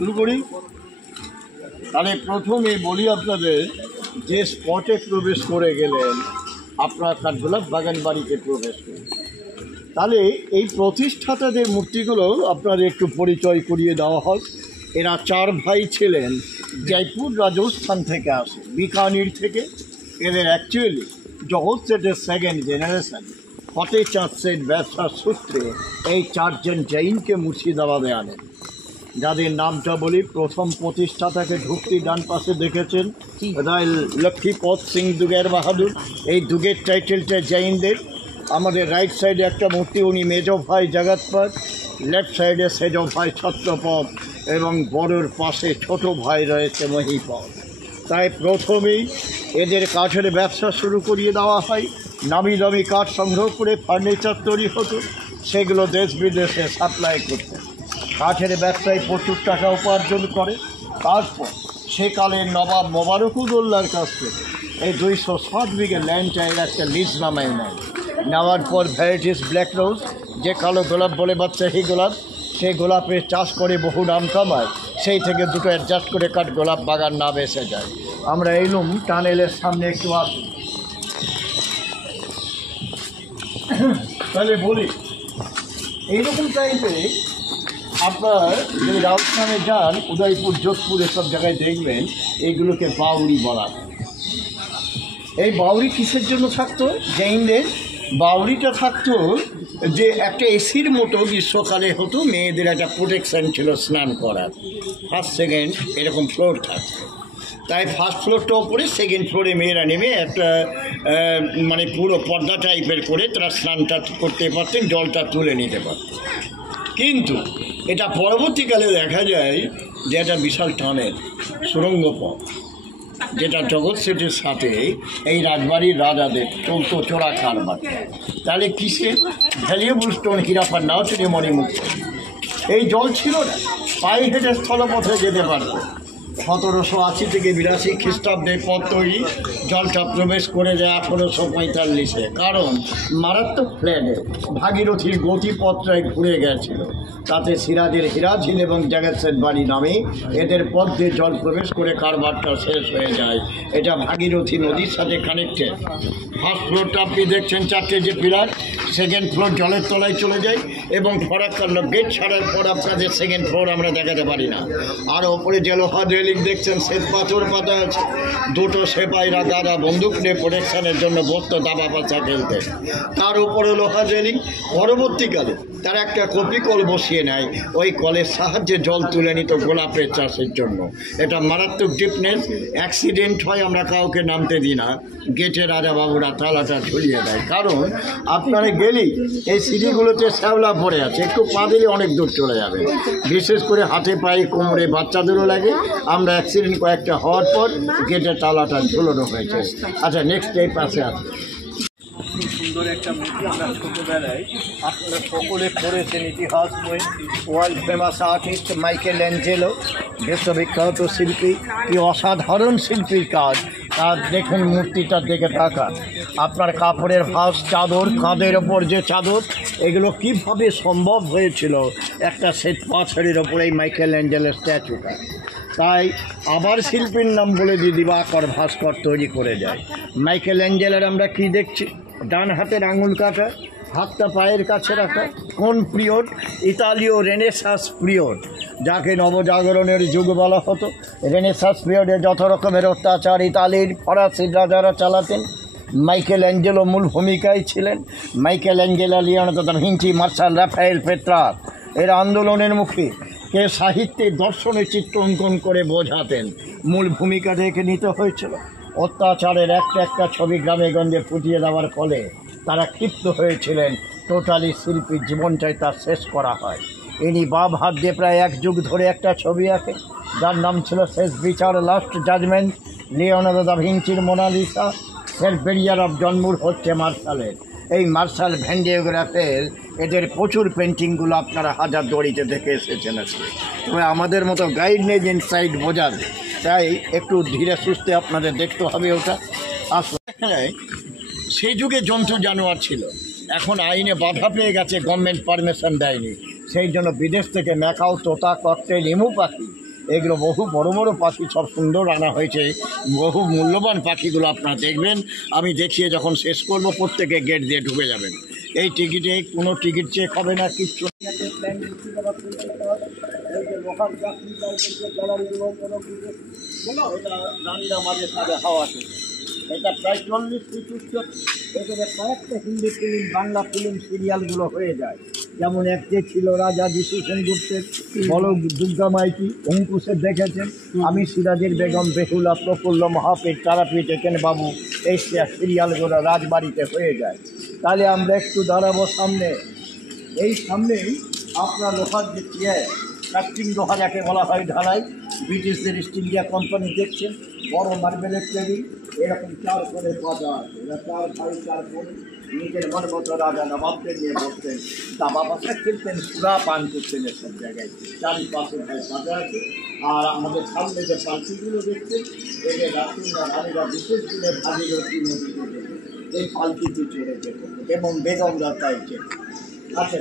শুরু করি। তাহলে প্রথমে বলি আপনাদের, যে স্পটে প্রবেশ করে গেলেন আপনার কাঠগোলাপ বাগান বাড়িতে প্রবেশ করে, তাহলে এই প্রতিষ্ঠাতাদের মূর্তিগুলো আপনাদের একটু পরিচয় করিয়ে দেওয়া হয়। এরা 4 ভাই ছিলেন, জয়পুর রাজস্থান থেকে আসে, বিকানির থেকে। এদের অ্যাকচুয়ালি জগৎ সেটের 2nd জেনারেশন। ফতেহ চাঁদ সেট ব্যবসার সূত্রে এই 4 জন জৈনকে মুর্শিদাবাদে আনেন। যাদের নামটা বলি, প্রথম প্রতিষ্ঠাতাকে ঢুকতি ডান পাশে দেখেছেন, রায় লক্ষ্মীপদ সিং দুগের বাহাদুর। এই দুগের টাইটেলটা জৈনদের। আমাদের রাইট সাইডে একটা মূর্তি, উনি মেজো ভাই জগৎপদ, লেফট সাইডে সেজো ভাই ছত্রপদ, এবং বড়োর পাশে ছোট ভাই রয়েছে মহিপদ। তাই প্রথমেই এদের কাঠের ব্যবসা শুরু করিয়ে দেওয়া হয়। নামি দামি কাঠ সংগ্রহ করে ফার্নিচার তৈরি হতো, সেগুলো দেশ বিদেশে সাপ্লাই করতে। কাঠের ব্যবসায় প্রচুর টাকা উপার্জন করে। তারপর সেকালের নবাব মোবারকুদৌল্লার কাছ থেকে এই 260 বিঘে ল্যান্ডটা এর একটা লিজ নামায় নেয়। নেওয়ার পর ভ্যারাইটিস ব্ল্যাক রোজ, যে কালো গোলাপ বলে বাদশাহী গোলাপ, সেই গোলাপের চাষ করে বহু নাম কামায়। সেই থেকে দুটো অ্যাডজাস্ট করে কাঠ গোলাপ বাগান নাম এসে যায়। আমরা এলুম টানেলের সামনে একটু আসুন। তাহলে বলি, এইরকম টাইপে আপনার যদি রাজস্থানে যান, উদয়পুর, যোধপুর, এসব জায়গায় দেখবেন এইগুলোকে বাউরি বলা। এই বাউরি কিসের জন্য থাকতো জৈনদের? বাউরিটা থাকতো যে একটা এসির মতো গ্রীষ্মকালে হতো, মেয়েদের একটা প্রোটেকশান ছিল স্নান করার। 1st 2nd এরকম ফ্লোর থাকতো। তাই 1st ফ্লোরটা ওপরে, 2nd ফ্লোরে মেয়েরা নেমে একটা মানে পুরো পর্দা টাইপের করে তারা স্নানটা করতে পারতেন, জলটা তুলে নিতে পারতেন। কিন্তু এটা পরবর্তীকালে দেখা যায় যে একটা বিশাল টানের সুড়ঙ্গ পথ, যেটা জগৎ সেটের সাথে এই রাজবাড়ির রাজাদের চলতো চোরা কারবার। তাহলে কিসে? ভ্যালুয়েবল স্টোন, হীরাপার নাও থেকে মণিমুক্ত। এই জল ছিল না, পায়ে হেঁটে স্থলপথে যেতে পারত। 1780 থেকে 82 খ্রিস্টাব্দে পথ তৈরি, জলটা প্রবেশ করে যায় 1845-এ। কারণ মারাত্মক ফ্ল্যাটে ভাগীরথীর গতিপথটায় ঘুরে গেছিল, তাতে সিরাজের হীরাঝিল এবং জগৎসেট বাড়ি নামে এদের পথ দিয়ে জল প্রবেশ করে কারবারটা শেষ হয়ে যায়। এটা ভাগীরথী নদীর সাথে কানেক্টেড। 1st ফ্লোরটা আপনি দেখছেন 4টে যে পিলার, 2nd ফ্লোর জলের তলায় চলে যায়, এবং ফরাক্কান্ন গেট ছাড়ার পর আপনাদের 2nd ফ্লোর আমরা দেখাতে পারি না। আর ওপরে যে লোহা রেলিং দেখছেন, শ্বেত পাথর পাতা আছে। 2টো সেপাইরা দাদা বন্দুক নিয়ে প্রোটেকশানের জন্য বসতো দাবা পাচা খেলতে। তার উপরে লোহা রেলিং। পরবর্তীকালে তারা একটা কপি কল বসিয়ে নেয়, ওই কলের সাহায্যে জল তুলে নিত গোলাপের চাষের জন্য। এটা মারাত্মক ডিপনেস, অ্যাক্সিডেন্ট হয় আমরা কাউকে নামতে দিই না, গেটে রাজাবাবুরা তালাটা ঝুলিয়ে দেয়। কারণ আপনারা গেলেই এই সিঁড়িগুলোতে শ্যাওলা ভরে আছে, একটু পা দিলে অনেক দূর চলে যাবে। বিশেষ করে হাতে পায়ে কোমরে বাচ্চাদেরও লাগে। আমরা অ্যাক্সিডেন্ট কয়েকটা হওয়ার পর গেটের তালাটা ঝুলানো হয়েছে। আচ্ছা, নেক্সট এই পাশে আছে খুব সুন্দর একটা মূর্তি। আমরা ছোটোবেলায় আপনারা সকলে পড়েছেন ইতিহাস বই। World famous artist Michael Angelo, বিশ্ববিখ্যাত শিল্পী। কি অসাধারণ শিল্পীর কাজ! আর দেখুন মূর্তিটার দিকে তাকান। আপনার কাপড়ের ভাঁজ, চাদর, কাঁধের ওপর যে চাদর, এগুলো কীভাবে সম্ভব হয়েছিল একটা শ্বেত পাথরের ওপর এই মাইকেল অ্যাঞ্জেলোর স্ট্যাচুটা? তাই আবার শিল্পীর নাম বলে দিয়ে দিবাকর ভাস্কর তৈরি করে যায়। মাইকেল অ্যাঞ্জেলোর আমরা কি দেখছি? ডান হাতের আঙুল কাটা, হাতটা পায়ের কাছে রাখা। কোন পিরিয়ড? ইতালীয় রেনেসাঁস পিরিয়ড, যাকে নবজাগরণের যুগ বলা হতো। রেনেসাঁস পিরিয়ডে যত রকমের অত্যাচার ইতালির ফরাসি রাজারা চালাতেন, মাইকেল অ্যাঞ্জেলো মূল ভূমিকায় ছিলেন। Michelangelo, Leonardo da Vinci, Marshall, Raphael, Petrarch এর আন্দোলনের মুখে কে সাহিত্যে দর্শনের চিত্র অঙ্কন করে বোঝাতেন, মূল ভূমিকা থেকে নিতে হয়েছিল। অত্যাচারের একটা ছবি গ্রামে গঞ্জে ফুটিয়ে দেওয়ার ফলে তারা ক্ষিপ্ত হয়েছিলেন। টোটালি শিল্পীর জীবনটাই তার শেষ করা হয়। ইনি বাম হাত দিয়ে প্রায় 1 যুগ ধরে একটা ছবি আঁকে, যার নাম ছিল শেষ বিচার, লাস্ট জাজমেন্ট। লিওনার্দো দা ভিঞ্চির মোনালিসা, সেলফেরিয়ার অফ জন্মুর হচ্ছে মার্শালের। এই মার্শাল ভ্যান্ডিওগ্রাফের এদের প্রচুর পেন্টিংগুলো আপনারা হাজার দড়িতে দেখে এসেছেন। তবে আমাদের মতো গাইড নেই ইনসাইড বোঝার, তাই একটু ধীরে সুস্থে আপনাদের দেখতে হবে ওটা। আসলে সেই যুগে জন্তু জানোয়ার ছিল, এখন আইনে বাধা পেয়ে গেছে, গভর্নমেন্ট পারমিশন দেয়নি। সেই জন্য বিদেশ থেকে ম্যাকাও, তোতা, ককটেল, ইমু পাখি এগুলো বহু বড় বড় পাখি, সব সুন্দর আনা হয়েছে, বহু মূল্যবান পাখিগুলো আপনারা দেখবেন। আমি দেখিয়ে যখন শেষ করব প্রত্যেকে গেট দিয়ে ঢুকে যাবেন। এই টিকিটে কোনো টিকিট চেক হবে না, কিচ্ছু। রানীরা মাঝে সাথে হাওয়া আছে, এটা প্রায় 40 ফিট উচ্চ। এখানে কয়েকটা হিন্দি ফিল্ম, বাংলা ফিল্ম, সিরিয়ালগুলো হয়ে যায়। যেমন একটি ছিল রাজা যিশু সেনগুপ্তের, বল দুর্গা মাইতি, অঙ্কুশের দেখেছেন, আমি সিরাজের বেগম, বেহুলা, প্রফুল্ল, মহাপীর, তারাপীঠ, এখানে বাবু, এই সিরিয়ালগুলো রাজবাড়িতে হয়ে যায়। তাহলে আমরা একটু দাঁড়াবো সামনে। এই সামনেই আপনার লোহার যে চেয়ার, কাস্টিং লোহা যাকে বলা হয়, ঢালাই, ব্রিটিশদের ইস্ট ইন্ডিয়া কোম্পানি দেখছেন, বড় মার্বেলের টেবিল, এরকম 4 করে পাতা আছে। এরা 4 ভাই 4 বোন নিজের মন মতো রাজা নবাবদের নিয়ে বসতেন, দাবা বাসা খেলতেন, সুরা পান করতেন এসব জায়গায়। চারিপাশে ভাই পাতা আছে। আর আমাদের সামনে যে পালকিগুলো দেখছেন, এদের রাসুলরা রানীরা বিশেষ দিনে ভাগীরথী নদীতে যেতেন, এই পালকিতে চড়ে যেতেন এবং বেগমরা তাই যেতেন। আচ্ছা,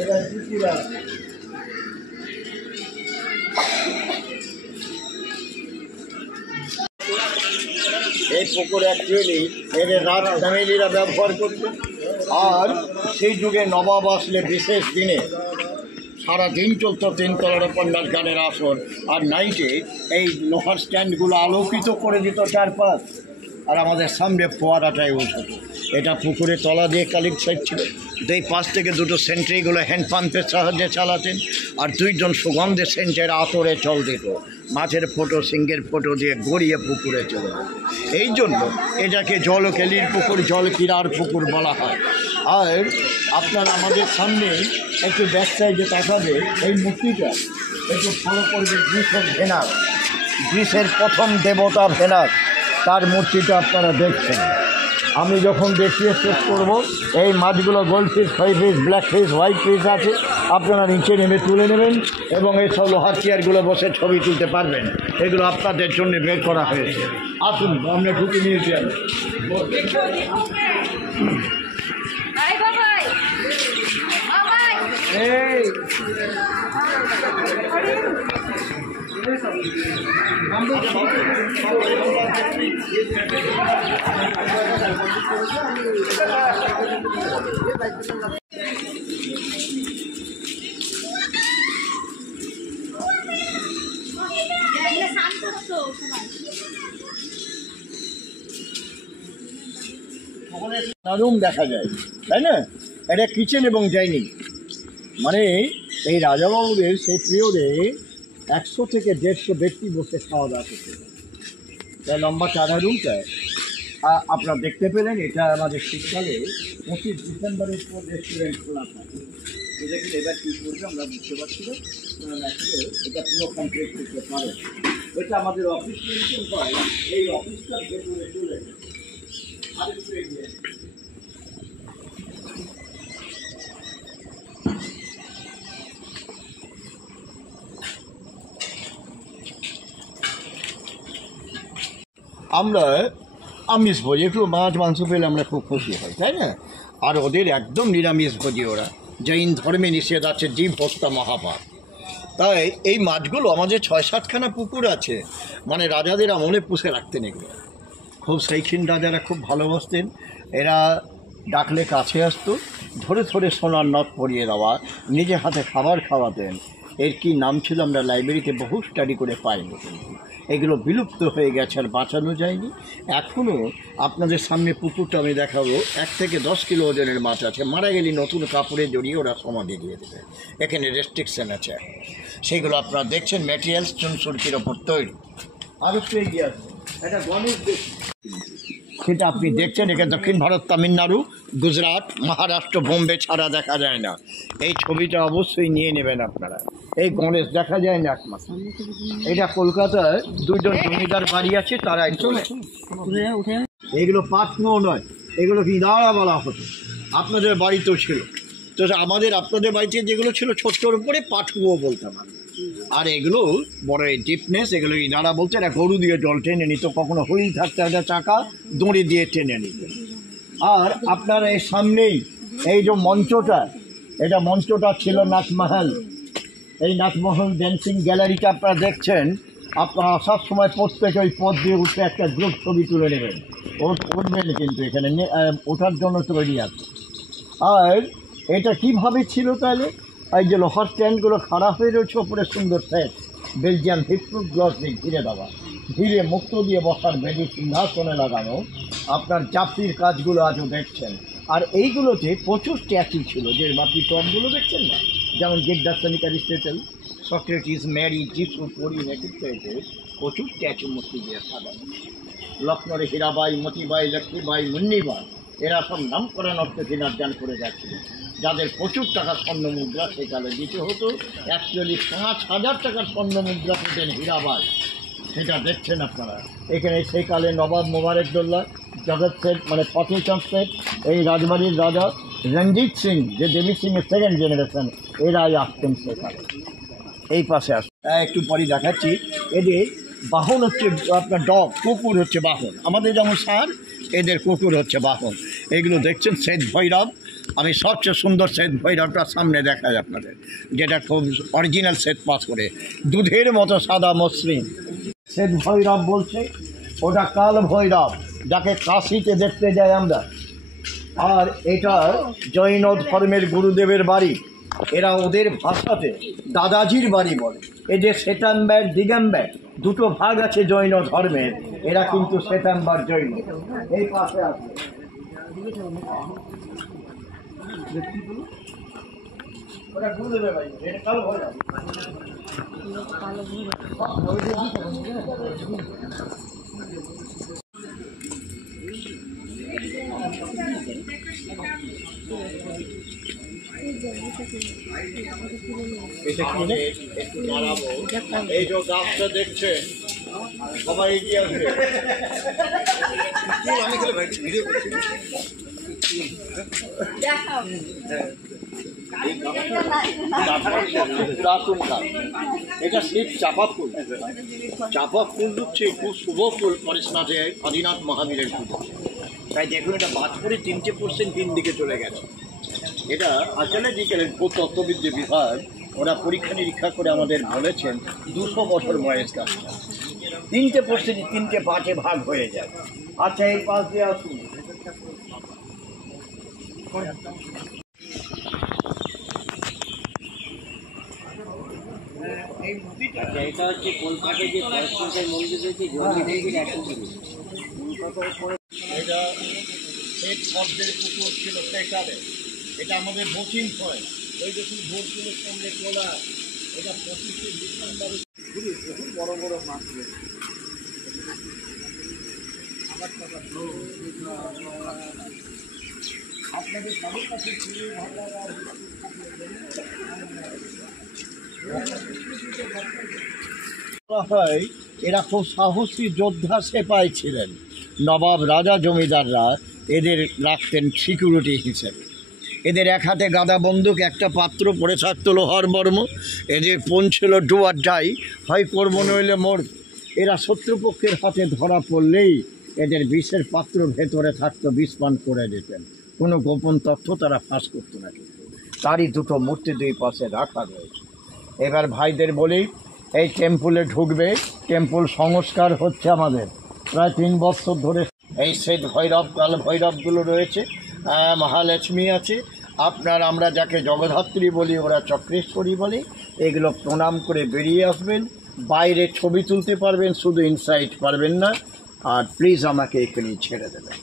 এবার পুকুরে আছে। এই পুকুর অ্যাকচুয়ালি এদের রাজ ফ্যামিলিরা ব্যবহার করতেন। আর সেই যুগে নবাব আসলে বিশেষ দিনে সারা দিন চলতো 3 তলার উপন্যাস গানের আসর, আর নাইটে এই লোহার স্ট্যান্ডগুলো আলোকিত করে দিত চারপাশ। আর আমাদের সামনে ফোয়ারাটাই উঠত। এটা পুকুরে তলা দিয়ে কালেক্ট সাইড ছিল। 2 পাশ থেকে 2টো সেন্ট্রিগুলো হ্যান্ড পাম্পের সাহায্যে চালাতেন, আর 2 জন সুগন্ধে সেন্টের আতরে জল দিত। মাছের ফটো, সিংহের ফটো দিয়ে গড়িয়ে পুকুরে চলে যেত। এই জন্য এটাকে জলকেলির পুকুর, জলকিরার পুকুর বলা হয়। আর আপনার আমাদের সামনে একটু ব্যাক সাইডে তাকাবে, এই মূর্তিটা একটু ফলো করবে, গ্রিসের ভেনাস, গ্রিসের প্রথম দেবতা ভেনাস, তার মূর্তিটা আপনারা দেখছেন। আমি যখন দেখিয়ে শেষ করব, এই মাছগুলো gold fish, fry fish, black fish, white fish আছে, আপনারা নিচে নেমে তুলে নেবেন এবং এই সব লোহার চেয়ারগুলো বসে ছবি তুলতে পারবেন। এগুলো আপনাদের জন্য বের করা হয়েছে। আসুন, আমরা ঢুকে নিয়েছি। এই রুম দেখা যায়, তাই না? এটা কিচেন এবং ডাইনিং, মানে এই রাজাবাবুদের সেই পিরিয়ডে 100 থেকে 150 ব্যক্তি বসে খাওয়া দাওয়া করতে। তাই লম্বা চারা রুমটা আপনারা দেখতে পেলেন। এটা আমাদের শীতকালে 25 ডিসেম্বরের পর রেস্টুরেন্ট খোলা থাকে। দেখুন এবার কী করবে আমরা বুঝতে পারছি না, এটা পুরো কমপ্লিট করতে পারে। এটা আমাদের অফিস মেনটেন হয়, এই অফিসটার ভেতরে চলে যায়। আরেকটু এগিয়ে আমরা আমিষ ভোজি, একটু মাছ মাংস পেলে আমরা খুব খুশি হই, তাই না? আর ওদের একদম নিরামিষ ভোজি, ওরা জৈন ধর্মে নিষেধ আছে জীব হত্যা মহাপাপ। তাই এই মাছগুলো আমাদের 6-7খানা পুকুর আছে, মানে রাজাদের আমলে পুষে রাখতেন এগুলো। খুব শৌখিন রাজারা খুব ভালোবাসতেন। এরা ডাকলে কাছে আসতো, ধরে ধরে সোনার নথ পরিয়ে দেওয়া, নিজে হাতে খাবার খাওয়াতেন। এর কি নাম ছিল আমরা লাইব্রেরিতে বহু স্টাডি করে পাইনি, কিন্তু এগুলো বিলুপ্ত হয়ে গেছে, আর বাঁচানো যায়নি। এখনও আপনাদের সামনে পুকুরটা আমি দেখাবো, 1 থেকে 10 কিলো ওজনের মাছ আছে। মারা গেলে নতুন কাপড়ে জড়িয়ে ওরা সমাধি দিয়ে দেবে। এখানে রেস্ট্রিকশান আছে, সেগুলো আপনারা দেখছেন ম্যাটেরিয়ালস চুনসুরকির ওপর তৈরি। আরও একটু এগিয়ে আসবে, এটা গণেশ দেব, সেটা আপনি দেখছেন। এখানে দক্ষিণ ভারত, তামিলনাড়ু, গুজরাট, মহারাষ্ট্র, বোম্বে ছাড়া দেখা যায় না। এই ছবিটা অবশ্যই নিয়ে নেবেন আপনারা। এই গণেশ দেখা যায় না একমাত্র। এটা কলকাতায় 2 জন জমিদার বাড়ি আছে, তারাই চলে। এগুলো পাটকুয়ো নয়, এগুলো ইদারা বলা হতো। আপনাদের বাড়িতেও ছিল তো, আপনাদের বাড়িতে যেগুলো ছিল ছোট্টর উপরে পাটকুয়ো বলতাম আমি। আর এগুলো বড় ডিপনেস, এগুলো ইনারা বলতে, এরা গরু দিয়ে জল টেনে নিত, কখনো হুইল থাকতে একটা চাকা দড়ি দিয়ে টেনে নিত। আর আপনার এই সামনেই এই যে মঞ্চটা, এটা মঞ্চটা ছিল নাচমহল। এই নাটমহল ড্যান্সিং গ্যালারিটা আপনারা দেখছেন, আপনারা সবসময় প্রত্যেকে ওই পথ দিয়ে উঠে একটা গ্রুপ ছবি তুলে নেবেন। উঠবেন কিন্তু এখানে ওঠার জন্য তৈরি আছে। আর এটা কীভাবে ছিল তাহলে, এই যে লোহার স্ট্যান্ডগুলো খাড়া হয়ে রয়েছে, ওপরে সুন্দর সেট বেলজিয়াম হিপরুট গ্লস দিয়ে ঘিরে দেওয়া, ধীরে মুক্ত দিয়ে বসার বেদি সিংহাসনে লাগানো, আপনার জাফরির কাজগুলো আজও দেখছেন। আর এইগুলোতে প্রচুর স্ট্যাচু ছিল, যে বাকি টপগুলো দেখছেন না, যেমন গ্রিক দার্শনিক অ্যারিস্টটল, সক্রেটিস, ম্যারি, যিশু, পরি, নেতৃত্বে প্রচুর স্ট্যাচু মূর্তি দিয়ে সাজানো। লক্ষ্ণৌর হীরাবাই, মতিবাই, লক্ষ্মীবাই, মুন্নিবাই এরা সব নাম করার অর্থে দিনার্জন করে যাচ্ছিল, যাদের প্রচুর টাকা স্বর্ণ মুদ্রা সেকালে দিতে হতো। অ্যাকচুয়ালি 5,000 টাকার স্বর্ণ মুদ্রা পেতেন হীরাবাই, সেটা দেখছেন আপনারা এখানে। সেকালে নবাব মোবারকদৌল্লা, জগৎ শেঠ মানে ফতেহচাঁদ শেঠ, এই রাজবাড়ির রাজা রঞ্জিত সিং, যে দেবী সিংয়ের সেকেন্ড জেনারেশন, এরাই আসতেন সেকালে। এই পাশে একটু পরে দেখাচ্ছি। এদের বাহন হচ্ছে আপনার ডগ, কুকুর হচ্ছে বাহন, আমাদের যেমন ষাঁড়, এদের কুকুর হচ্ছে বাহন। এগুলো দেখছেন শ্বেত ভৈরব। আমি সবচেয়ে সুন্দর শ্বেত ভৈরবটা সামনে দেখাই আপনাদের, যেটা খুব অরিজিনাল শ্বেত পাথরে, দুধের মতো সাদা মসৃণ। শ্বেত ভৈরব বলছে, ওটা কাল ভৈরব, যাকে কাশিতে দেখতে যাই আমরা। আর এটা জৈন ধর্মের গুরুদেবের বাড়ি, এরা ওদের ভাষাতে দাদাজির বাড়ি বলে। এই যে শ্বেতাম্বার দিগম্বর দুটো ভাগ আছে জৈন ধর্মের, এরা কিন্তু শ্বেতাম্বার জৈন। এই পাশে আছে ওরা গুরুদেবের বাড়ি, এটা কাল ভৈরব। এই যে গাছটা দেখছেন, সবাই এগিয়ে আসবে। এটা শিব চাপা ফুল। চাপা ফুল হচ্ছে খুব শুভ ফুল পরেশনাথে আদিনাথ মহাবীরের পুজো। তাই দেখুন, এটা বাদ করে 3% তিন দিকে চলে গেছে। এটা আসলে বিকেলের তত্ত্ববিদ্যা বিভাগ ওরা পরীক্ষা নিরীক্ষা করে আমাদের বলেছেন 200 বছর বয়স গাছটা। 3% 3টে পাঁচে ভাগ হয়ে যায়। আচ্ছা, এই পাশ দিয়ে আসুন। এই মূর্তিটা, এটা হচ্ছে কলকাতায় যে মন্দির রয়েছে, এটা শ্বেত পদ্মের পুকুর ছিল সেকালে। এটা আমাদের বোটিং পয়েন্ট। ওই দেখুন বোটগুলোর সঙ্গে তোলা, এটা 25শে ডিসেম্বরে বহু বড় বড় মাছ রয়েছে। আপনাদের সবার কাছে হয়, এরা খুব সাহসী যোদ্ধা সেপাই ছিলেন। নবাব, রাজা, জমিদাররা এদের রাখতেন সিকিউরিটি হিসেবে। এদের এক হাতে গাদা বন্দুক, একটা পাত্র পড়ে থাকতো লোহার বর্ম। এদের পণ ছিল ডু আর ডাই, হয় কর্ম নইলে মোর। এরা শত্রুপক্ষের হাতে ধরা পড়লেই এদের বিষের পাত্র ভেতরে থাকতো, বিষ পান করে দিতেন। কোনো গোপন তথ্য তারা ফাঁস করতো না। কিন্তু তারই দুটো মূর্তি দুই পাশে রাখা রয়েছে। এবার ভাইদের বলি, এই টেম্পুলে ঢুকবে। টেম্পুল সংস্কার হচ্ছে আমাদের প্রায় 3 বছর ধরে। এই শ্বেত ভৈরব, কাল ভৈরবগুলো রয়েছে। মহালক্ষ্মী আছে আপনার, আমরা যাকে জগদ্ধাত্রী বলি, ওরা চক্রেশ্বরী বলে। এগুলো প্রণাম করে বেরিয়ে আসবেন। বাইরে ছবি তুলতে পারবেন, শুধু ইনসাইড পারবেন না। আর প্লিজ আমাকে এখানেই ছেড়ে দেবেন।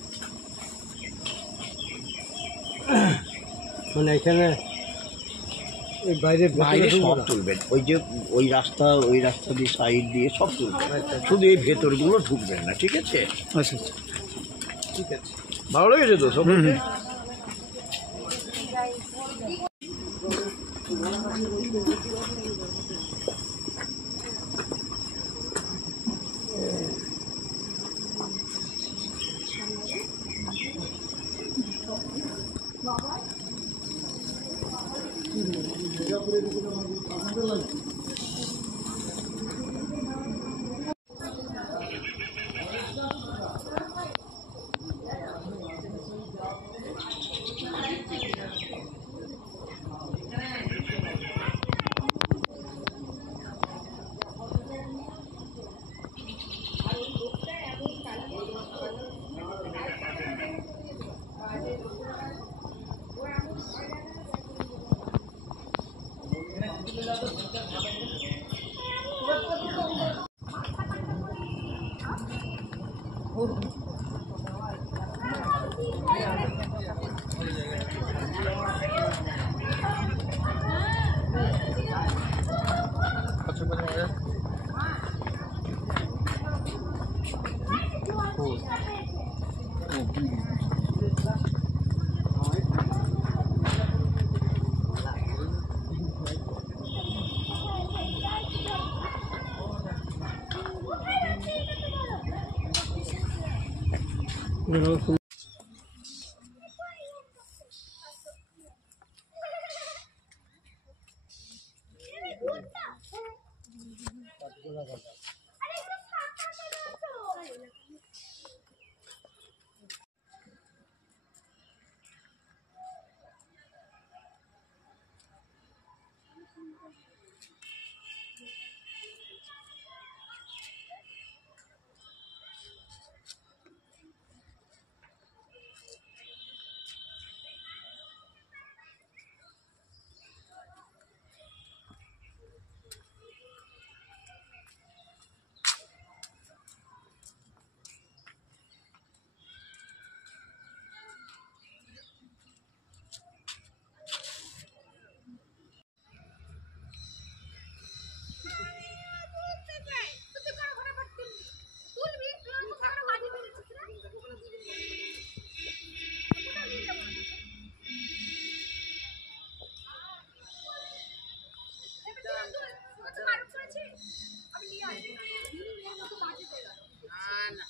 মানে এখানে বাইরে সব তুলবেন, ওই যে ওই রাস্তা দিয়ে সাইড দিয়ে সব তুলবেন, শুধু এই ভেতরগুলো ঢুকবেন না, ঠিক আছে? আচ্ছা আচ্ছা, ঠিক আছে। ভালো লেগেছে তো সব?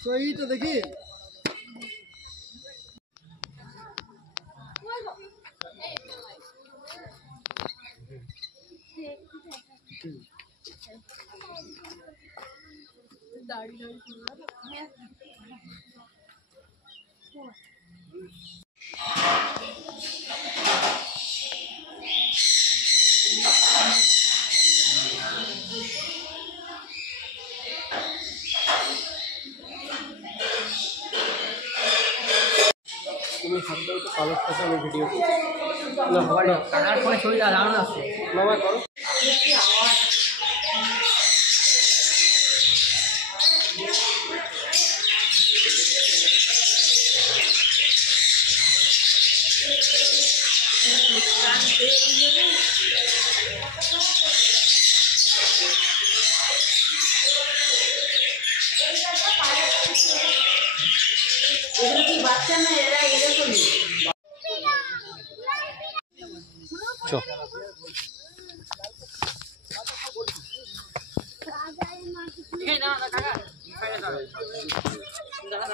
তো এই তো দেখি তুমি হাত দাও তো কালো সাথে আমি ভিডিও না হবে না কাকার ফোনে ছবিটা দারুণ আসছে মামা করো এগুলো কি বাচ্চা না এরা এরকমই না কাকা